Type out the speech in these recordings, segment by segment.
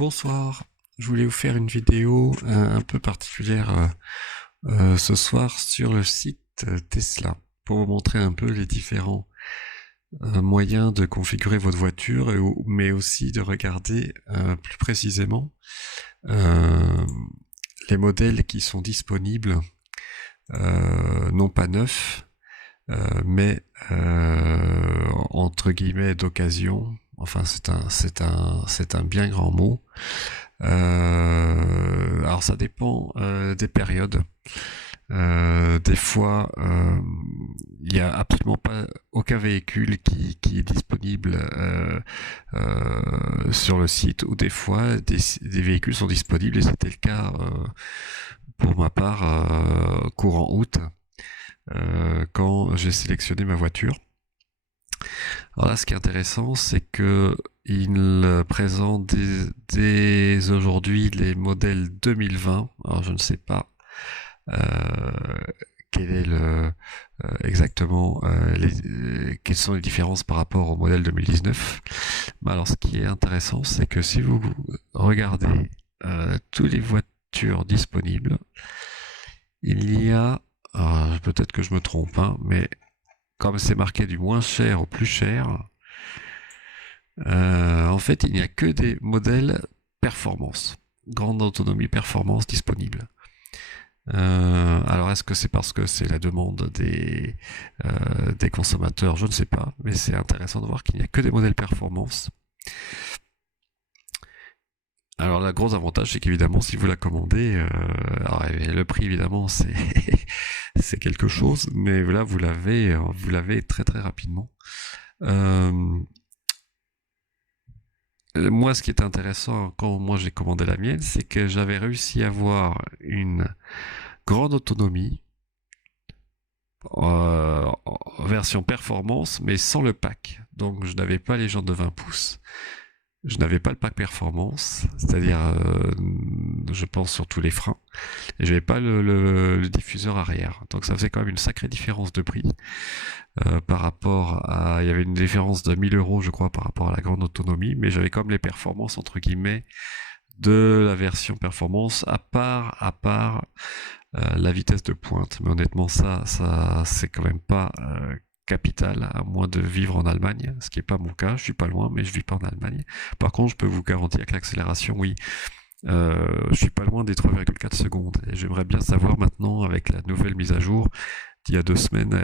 Bonsoir, je voulais vous faire une vidéo un peu particulière ce soir sur le site Tesla pour vous montrer un peu les différents moyens de configurer votre voiture, mais aussi de regarder plus précisément euh, les modèles qui sont disponibles, non pas neufs, mais entre guillemets d'occasion. Enfin, c'est un bien grand mot. Alors ça dépend des périodes. Des fois, il n'y a absolument pas aucun véhicule qui est disponible sur le site, ou des fois des véhicules sont disponibles, et c'était le cas pour ma part courant août quand j'ai sélectionné ma voiture. Alors là, ce qui est intéressant, c'est que il présente dès aujourd'hui les modèles 2020. Alors je ne sais pas quel est exactement quelles sont les différences par rapport au modèle 2019. Mais alors, ce qui est intéressant, c'est que si vous regardez toutes les voitures disponibles, il y a, peut-être que je me trompe, hein, mais comme c'est marqué du moins cher au plus cher, en fait, il n'y a que des modèles performance, grande autonomie performance disponibles. Alors, est-ce que c'est parce que c'est la demande des consommateurs? Je ne sais pas, mais c'est intéressant de voir qu'il n'y a que des modèles performance. Alors, le gros avantage, c'est qu'évidemment, si vous la commandez, alors, le prix, évidemment, c'est c'est quelque chose, mais là, vous l'avez très très rapidement. Moi, ce qui est intéressant quand moi j'ai commandé la mienne, c'est que j'avais réussi à avoir une grande autonomie, version performance, mais sans le pack. Donc, je n'avais pas les jantes de 20 pouces. Je n'avais pas le pack performance, c'est-à-dire, je pense sur tous les freins, et j'avais pas le diffuseur arrière. Donc ça faisait quand même une sacrée différence de prix par rapport à, il y avait une différence de 1000 euros, je crois, par rapport à la grande autonomie, mais j'avais quand même les performances entre guillemets de la version performance, à part la vitesse de pointe. Mais honnêtement, ça c'est quand même pas capital, à moins de vivre en Allemagne, ce qui est pas mon cas. Je suis pas loin, mais je vis pas en Allemagne. Par contre, je peux vous garantir que l'accélération, oui, je suis pas loin des 3,4 secondes. Et j'aimerais bien savoir maintenant, avec la nouvelle mise à jour d'il y a 2 semaines,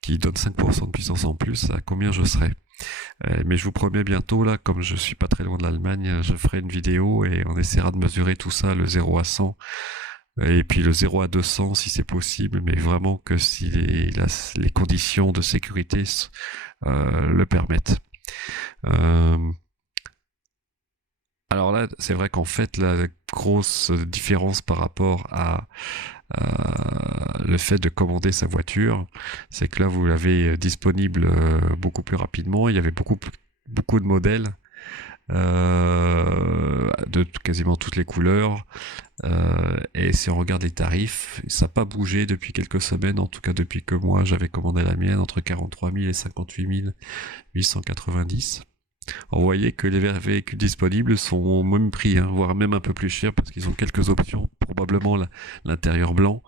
qui donne 5% de puissance en plus, à combien je serai. Mais je vous promets bientôt, là, comme je suis pas très loin de l'Allemagne, je ferai une vidéo et on essaiera de mesurer tout ça, le 0 à 100, et puis le 0 à 200 si c'est possible, mais vraiment que si les conditions de sécurité le permettent. Alors là, c'est vrai qu'en fait, la grosse différence par rapport à le fait de commander sa voiture, c'est que là, vous l'avez disponible beaucoup plus rapidement. Il y avait beaucoup de modèles de quasiment toutes les couleurs. Et si on regarde les tarifs, ça n'a pas bougé depuis quelques semaines, en tout cas depuis que moi j'avais commandé la mienne, entre 43 000 et 58 890. Alors, vous voyez que les véhicules disponibles sont au même prix, hein, voire même un peu plus cher, parce qu'ils ont quelques options, probablement l'intérieur blanc.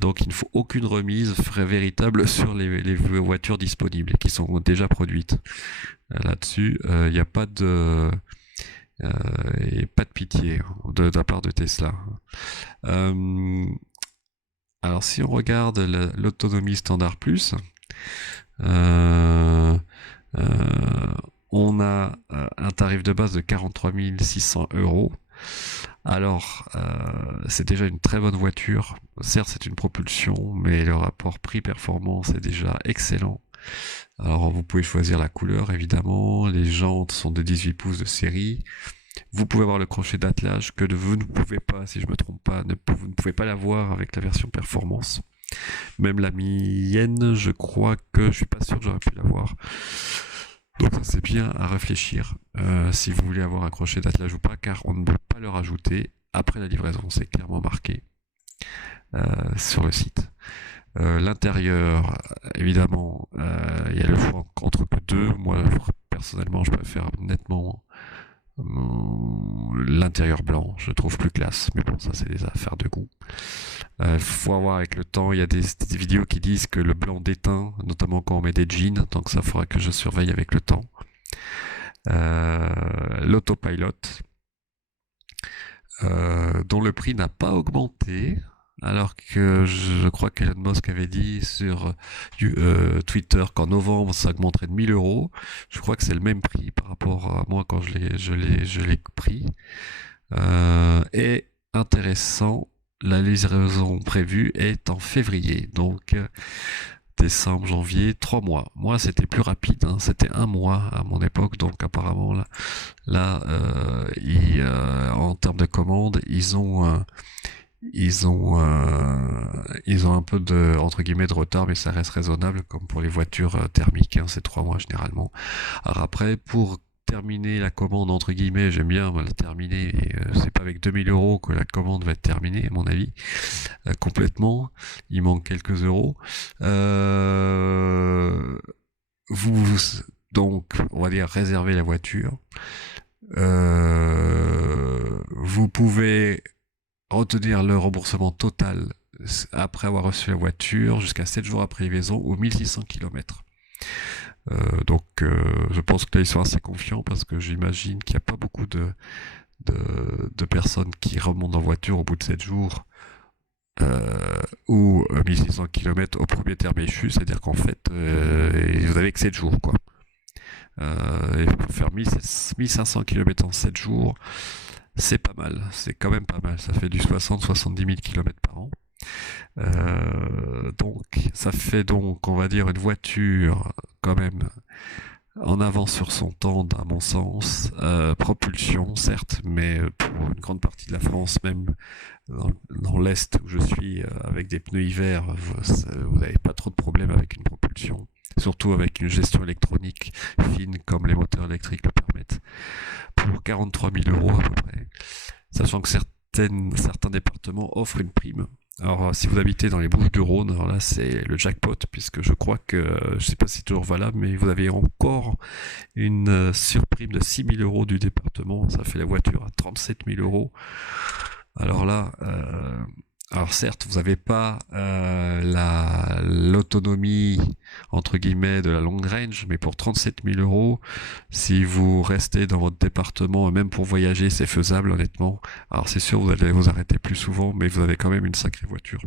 Donc il ne faut aucune remise véritable sur les voitures disponibles qui sont déjà produites. Là-dessus, il n'y a pas de pitié de la part de Tesla. Alors si on regarde l'autonomie standard plus, on a un tarif de base de 43 600 euros. Alors, c'est déjà une très bonne voiture. Certes, c'est une propulsion, mais le rapport prix-performance est déjà excellent. Alors, vous pouvez choisir la couleur, évidemment. Les jantes sont de 18 pouces de série. Vous pouvez avoir le crochet d'attelage que vous ne pouvez pas, si je me trompe pas, vous ne pouvez pas l'avoir avec la version performance. Même la mienne, je crois que je suis pas sûr que j'aurais pu l'avoir. Donc ça, c'est bien à réfléchir si vous voulez avoir un crochet d'attelage ou pas, car on ne peut pas le rajouter après la livraison, c'est clairement marqué sur le site. L'intérieur, évidemment, il y a le choix entre que deux. Moi, personnellement, je préfère nettement L'intérieur blanc, je trouve plus classe, mais bon, ça c'est des affaires de goût. Faut avoir avec le temps, il y a des vidéos qui disent que le blanc déteint, notamment quand on met des jeans, donc ça faudra que je surveille avec le temps. L'autopilot, dont le prix n'a pas augmenté, alors que je crois qu'Elon Musk avait dit sur Twitter qu'en novembre ça augmenterait de 1000 euros. Je crois que c'est le même prix par rapport à moi quand je l'ai pris. Et intéressant, la livraison prévue est en février, donc décembre, janvier, 3 mois. Moi, c'était plus rapide, hein, c'était 1 mois à mon époque, donc apparemment en termes de commandes, ils ont un peu de entre guillemets de retard, mais ça reste raisonnable comme pour les voitures thermiques, hein, c'est 3 mois généralement. Alors après, pour terminer la commande entre guillemets, j'aime bien la terminer, et c'est pas avec 2000 euros que la commande va être terminée à mon avis, complètement, il manque quelques euros. Vous donc on va dire réserver la voiture, vous pouvez retenir le remboursement total après avoir reçu la voiture jusqu'à 7 jours après livraison ou 1600 km. Je pense que là ils sont assez confiants parce que j'imagine qu'il n'y a pas beaucoup de personnes qui remontent en voiture au bout de 7 jours ou 1600 km au premier terme échu, c'est-à-dire qu'en fait vous avez que 7 jours quoi. Et pour faire 1500 km en 7 jours, c'est pas mal, c'est quand même pas mal, ça fait du 60-70 000 km par an. Donc ça fait donc, on va dire, une voiture quand même en avance sur son temps, à mon sens. Propulsion, certes, mais pour une grande partie de la France, même dans l'Est où je suis, avec des pneus hiver, vous n'avez pas trop de problèmes avec une propulsion. Surtout avec une gestion électronique fine comme les moteurs électriques le permettent. Pour 43 000 euros à peu près. Sachant que certains départements offrent une prime. Alors, si vous habitez dans les Bouches-du-Rhône, alors là, c'est le jackpot, puisque je crois que, je sais pas si c'est toujours valable, mais vous avez encore une surprime de 6 000 euros du département. Ça fait la voiture à 37 000 euros. Alors là, alors certes, vous n'avez pas l'autonomie entre guillemets de la long range, mais pour 37 000 euros, si vous restez dans votre département, même pour voyager, c'est faisable honnêtement. Alors c'est sûr, vous allez vous arrêter plus souvent, mais vous avez quand même une sacrée voiture.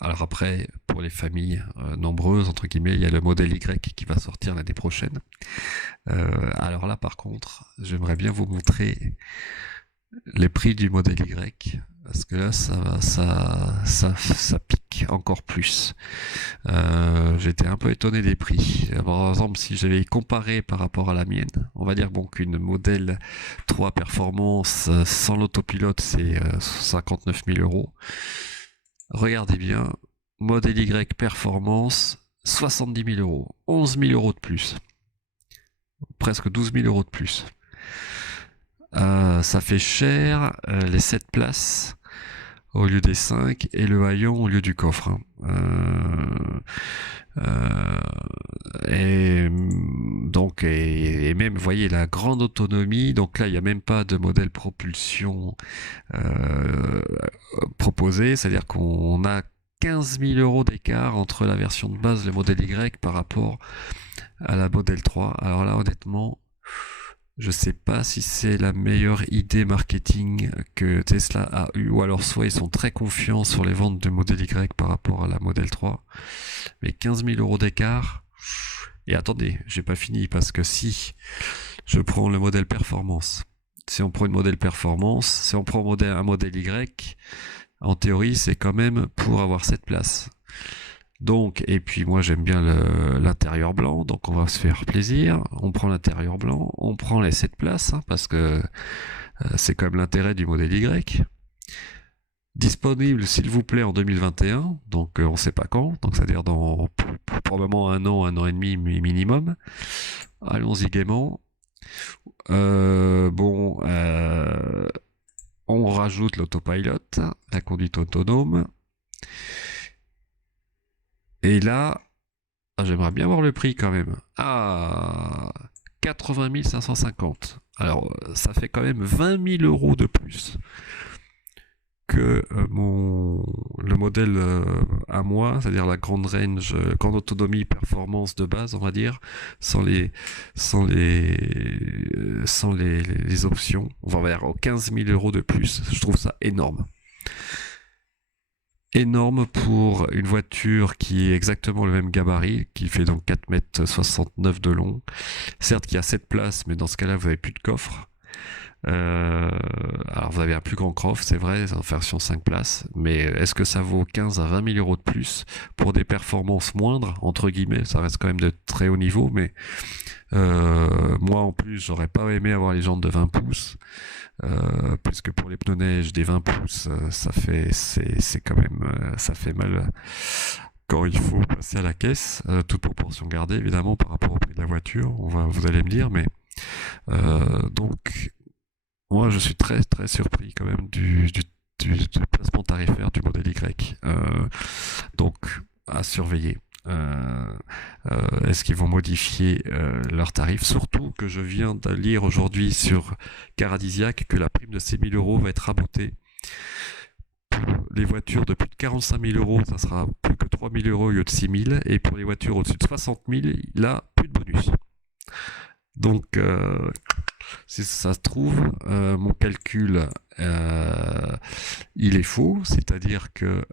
Alors après, pour les familles nombreuses, entre guillemets, il y a le modèle Y qui va sortir l'année prochaine. Alors là, par contre, j'aimerais bien vous montrer les prix du modèle Y, parce que là, ça pique encore plus. J'étais un peu étonné des prix. Par exemple, si j'avais comparé par rapport à la mienne, on va dire bon qu'une modèle 3 performance sans l'autopilote, c'est 59 000 euros. Regardez bien, modèle Y performance, 70 000 euros, 11 000 euros de plus. Presque 12 000 euros de plus. Ça fait cher, les 7 places au lieu des 5 et le haillon au lieu du coffre. Et même, vous voyez, la grande autonomie. Donc là, il n'y a même pas de modèle propulsion proposé. C'est-à-dire qu'on a 15 000 euros d'écart entre la version de base, le modèle Y, par rapport à la modèle 3. Alors là, honnêtement, je sais pas si c'est la meilleure idée marketing que Tesla a eu, ou alors soit ils sont très confiants sur les ventes de modèle Y par rapport à la modèle 3. Mais 15 000 euros d'écart. Et attendez, j'ai pas fini, parce que si je prends le modèle performance, si on prend un modèle Y, en théorie, c'est quand même pour avoir 7 places. Donc, et puis moi j'aime bien l'intérieur blanc, donc on va se faire plaisir. On prend l'intérieur blanc, on prend les 7 places, hein, parce que c'est quand même l'intérêt du modèle Y. Disponible, s'il vous plaît, en 2021, donc on sait pas quand, donc c'est-à-dire dans probablement un an et demi minimum. Allons-y gaiement. On rajoute l'autopilot, la conduite autonome. Et là, Ah, j'aimerais bien voir le prix quand même. Ah, 80 550. Alors, ça fait quand même 20 000 euros de plus que le modèle à moi, c'est-à-dire la grande range, grande autonomie, performance de base, on va dire, sans les, sans les options. On va vers 15 000 euros de plus. Je trouve ça énorme. Énorme pour une voiture qui est exactement le même gabarit, qui fait donc 4,69 m de long. Certes, qui a 7 places, mais dans ce cas-là, vous n'avez plus de coffre. Alors vous avez un plus grand coffre, c'est vrai, en version 5 places, mais est-ce que ça vaut 15 à 20 000 euros de plus pour des performances moindres, entre guillemets? Ça reste quand même de très haut niveau, mais moi en plus j'aurais pas aimé avoir les jantes de 20 pouces, puisque pour les pneus neige des 20 pouces, c'est quand même, ça fait mal quand il faut passer à la caisse, toute proportion gardée évidemment par rapport au prix de la voiture, vous allez me dire, mais donc moi, je suis très très surpris quand même du placement tarifaire du modèle Y. Donc, à surveiller. Est-ce qu'ils vont modifier leurs tarifs? Surtout que je viens de lire aujourd'hui sur Caradisiac que la prime de ces 1000 euros va être rabotée. Pour les voitures de plus de 45 000 euros, ça sera plus que 3 000 euros au lieu de 6 000. Et pour les voitures au-dessus de 60 000, là, plus de bonus. Donc, si ça se trouve, mon calcul, il est faux, c'est-à-dire que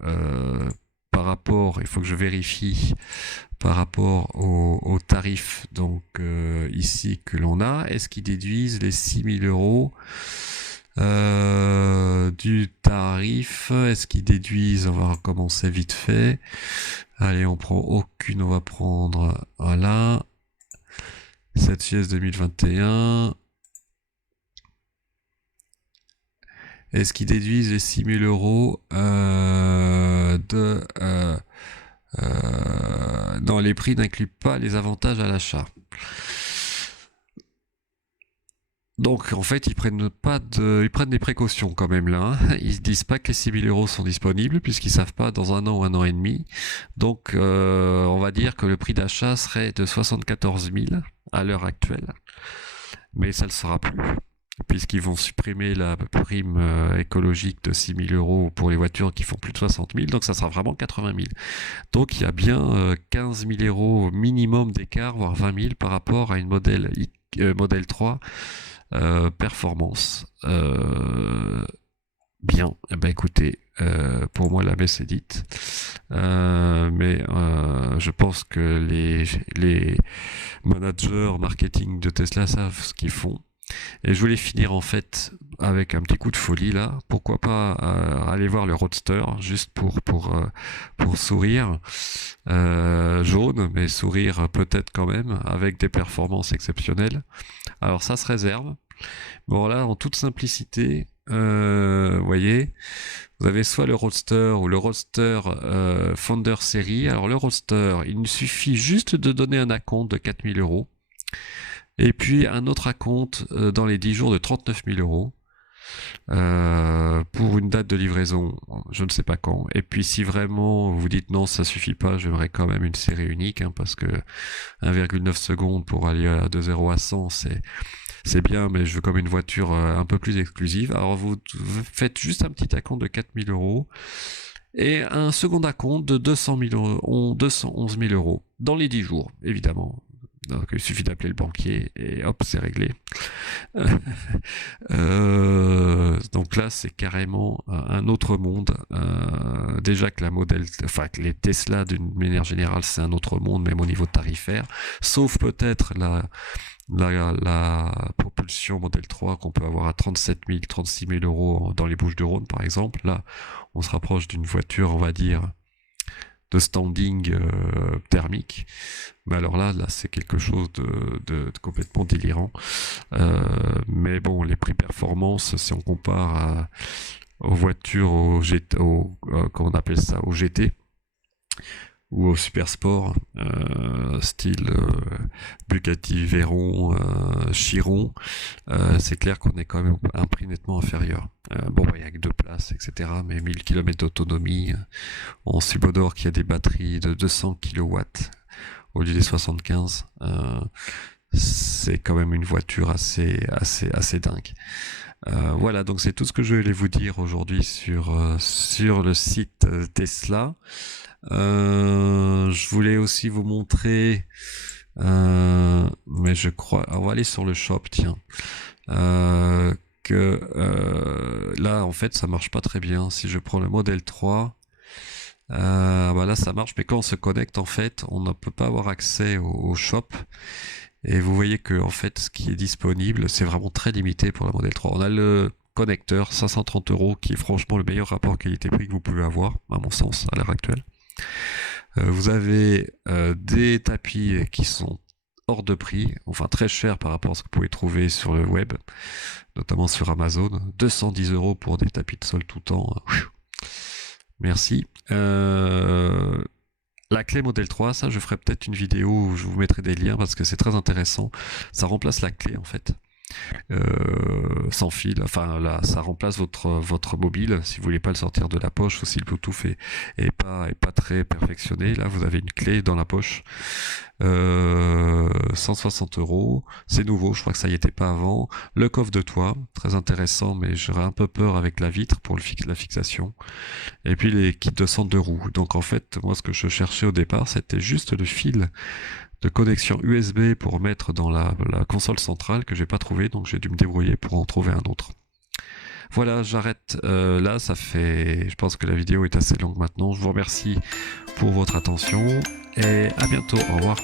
par rapport, il faut que je vérifie par rapport au tarif donc ici que l'on a, est-ce qu'ils déduisent les 6 000 euros du tarif? Est-ce qu'ils déduisent? On va recommencer vite fait. Allez, on prend aucune, on va prendre, voilà, cette sieste 2021. Est-ce qu'ils déduisent les 6 000 euros non, les prix n'incluent pas les avantages à l'achat. Donc en fait, ils prennent des précautions quand même là. Hein. Ils disent pas que les 6 000 euros sont disponibles puisqu'ils savent pas dans un an ou un an et demi. Donc on va dire que le prix d'achat serait de 74 000 à l'heure actuelle, mais ça ne le sera plus puisqu'ils vont supprimer la prime écologique de 6 000 euros pour les voitures qui font plus de 60 000, donc ça sera vraiment 80 000. Donc il y a bien 15 000 euros minimum d'écart, voire 20 000 par rapport à une modèle 3 performance. Bien, eh ben écoutez, pour moi la messe est dite, mais je pense que les managers marketing de Tesla savent ce qu'ils font. Et je voulais finir en fait avec un petit coup de folie là. Pourquoi pas aller voir le Roadster juste pour sourire, jaune, mais sourire peut-être quand même avec des performances exceptionnelles. Alors ça se réserve. Bon là, en toute simplicité, vous voyez, vous avez soit le Roadster ou le Roadster Founder Series. Alors le Roadster, il nous suffit juste de donner un acompte de 4 000 euros. Et puis un autre acompte dans les 10 jours de 39 000 euros pour une date de livraison, je ne sais pas quand. Et puis si vraiment vous dites non, ça suffit pas, j'aimerais quand même une série unique, hein, parce que 1,9 secondes pour aller de 0 à 100, c'est bien, mais je veux comme une voiture un peu plus exclusive. Alors vous faites juste un petit acompte de 4 000 euros et un second acompte de 211 000 euros dans les 10 jours, évidemment. Donc il suffit d'appeler le banquier et hop, c'est réglé. Donc là, c'est carrément un autre monde. Déjà que que les Tesla d'une manière générale, c'est un autre monde, même au niveau tarifaire. Sauf peut-être la propulsion modèle 3 qu'on peut avoir à 37 000, 36 000 euros dans les Bouches-du-Rhône, par exemple. Là, on se rapproche d'une voiture, on va dire, de standing thermique. Mais alors là c'est quelque chose de complètement délirant. Mais bon, les prix performance, si on compare aux voitures, comment on appelle ça, au GT ou au super sport, style Bugatti Veyron, Chiron, c'est clair qu'on est quand même à un prix nettement inférieur. Bon, il y a que 2 places, etc. Mais 1000 km d'autonomie, on subodore qu'il y a des batteries de 200 kW au lieu des 75. C'est quand même une voiture assez dingue. Voilà, donc c'est tout ce que je voulais vous dire aujourd'hui sur le site Tesla. Je voulais aussi vous montrer, mais je crois, on va aller sur le shop, tiens, là en fait ça marche pas très bien. Si je prends le modèle 3, bah là ça marche, mais quand on se connecte en fait, on ne peut pas avoir accès au shop. Et vous voyez que en fait, ce qui est disponible, c'est vraiment très limité pour la modèle 3. On a le connecteur 530 € qui est franchement le meilleur rapport qualité-prix que vous pouvez avoir, à mon sens, à l'heure actuelle. Vous avez des tapis qui sont hors de prix, enfin très chers par rapport à ce que vous pouvez trouver sur le web, notamment sur Amazon. 210 € pour des tapis de sol tout temps. Merci. La clé modèle 3, ça je ferai peut-être une vidéo où je vous mettrai des liens parce que c'est très intéressant. Ça remplace la clé en fait. Sans fil, enfin là ça remplace votre mobile si vous voulez pas le sortir de la poche, ou si le Bluetooth est pas très perfectionné. Là vous avez une clé dans la poche, 160 €, c'est nouveau, je crois que ça y était pas avant. Le coffre de toit, très intéressant, mais j'aurais un peu peur avec la vitre pour la fixation. Et puis les kits de centre de roue. Donc en fait moi ce que je cherchais au départ c'était juste le fil de connexion USB pour mettre dans la console centrale que j'ai pas trouvé, donc j'ai dû me débrouiller pour en trouver un autre. Voilà, j'arrête là, ça fait, je pense que la vidéo est assez longue maintenant. Je vous remercie pour votre attention et à bientôt, au revoir.